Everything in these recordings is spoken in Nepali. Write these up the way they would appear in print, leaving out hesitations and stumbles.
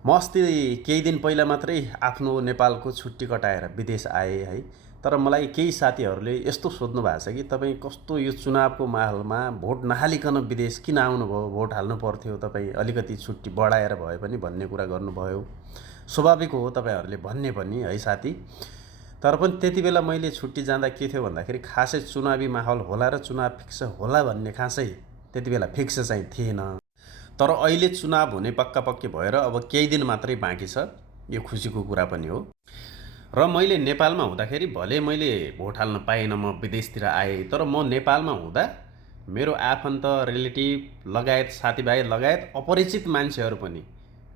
म अस्ति केही दिन पहिला मात्रै आफ्नो नेपालको छुट्टी कटाएर विदेश आएँ है। तर मलाई केही साथीहरूले यस्तो सोध्नु भएको छ कि तपाईँ कस्तो यो चुनावको माहौलमा भोट नहालिकन विदेश किन आउनुभयो? भोट हाल्नु पर्थ्यो, तपाईँ अलिकति छुट्टी बढाएर भए पनि भन्ने कुरा गर्नुभयो। स्वाभाविक हो तपाईँहरूले भन्ने पनि है साथी। तर पनि त्यति बेला मैले छुट्टी जाँदा के थियो भन्दाखेरि खासै चुनावी माहौल होला र चुनाव फिक्स होला भन्ने खासै त्यति बेला फिक्स चाहिँ थिएन। तर अहिले चुनाव हुने पक्का-पक्की भएर अब केही दिन मात्रै बाँकी छ। यो खुसीको कुरा पनि हो। र मैले नेपालमा हुँदाखेरि भले मैले भोट हाल्न पाइनँ, म विदेशतिर आएँ, तर म नेपालमा हुँदा मेरो आफन्त, रिलेटिभ लगायत साथीभाइ लगायत अपरिचित मान्छेहरू पनि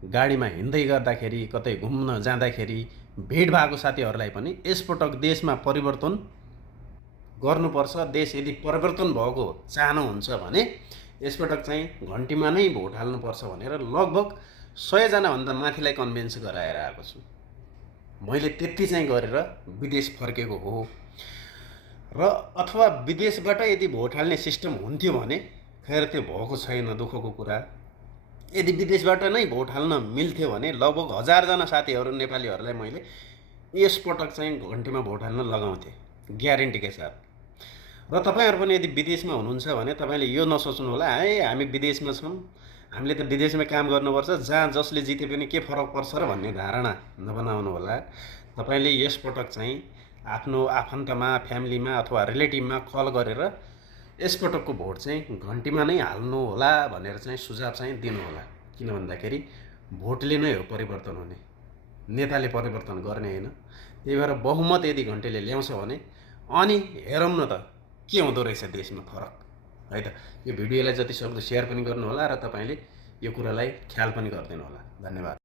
गाडीमा हिँड्दै गर्दाखेरि, कतै घुम्न जाँदाखेरि भेट भएको साथीहरूलाई पनि यसपटक देशमा परिवर्तन गर्नुपर्छ, देश यदि परिवर्तन भएको चाहनुहुन्छ भने यसपटक चाहिँ घन्टीमा नै भोट हाल्नुपर्छ भनेर लगभग 100 जनाभन्दा माथिलाई कन्भिन्स गराएर आएको छु। मैले त्यति चाहिँ गरेर विदेश फर्केको हो। र अथवा विदेशबाट यदि भोट हाल्ने सिस्टम हुन्थ्यो भने, खैर त्यो भएको छैन, दुःखको कुरा। यदि विदेशबाट नै भोट हाल्न मिल्थ्यो भने लगभग 1000 जना साथीहरू नेपालीहरूलाई मैले यसपटक चाहिँ घन्टीमा भोट हाल्न लगाउँथेँ, ग्यारेन्टीका साथ। र तपाईँहरू पनि यदि विदेशमा हुनुहुन्छ भने तपाईँले यो नसोच्नु होला, है हामी विदेशमा छौँ, हामीले त विदेशमा काम गर्नुपर्छ, जहाँ जसले जिते पनि के फरक पर्छ र भन्ने धारणा नबनाउनु होला। तपाईँले यसपटक चाहिँ आफ्नो आफन्तमा, फ्यामिलीमा अथवा रिलेटिभमा कल गरेर यसपटकको भोट चाहिँ घन्टीमा नै हाल्नु होला भनेर चाहिँ सुझाव चाहिँ दिनु होला। किन भन्दाखेरि भोटले नै हो परिवर्तन हुने, नेताले परिवर्तन गर्ने होइन। त्यही भएर बहुमत यदि घन्टीले ल्याउँछ भने अनि हेरौँ न त के हुँदो रहेछ देशमा फरक, है त। यो भिडियोलाई जति सक्दो सेयर पनि गर्नु होला र तपाईँले यो कुरालाई ख्याल पनि गरिदिनु होला। धन्यवाद।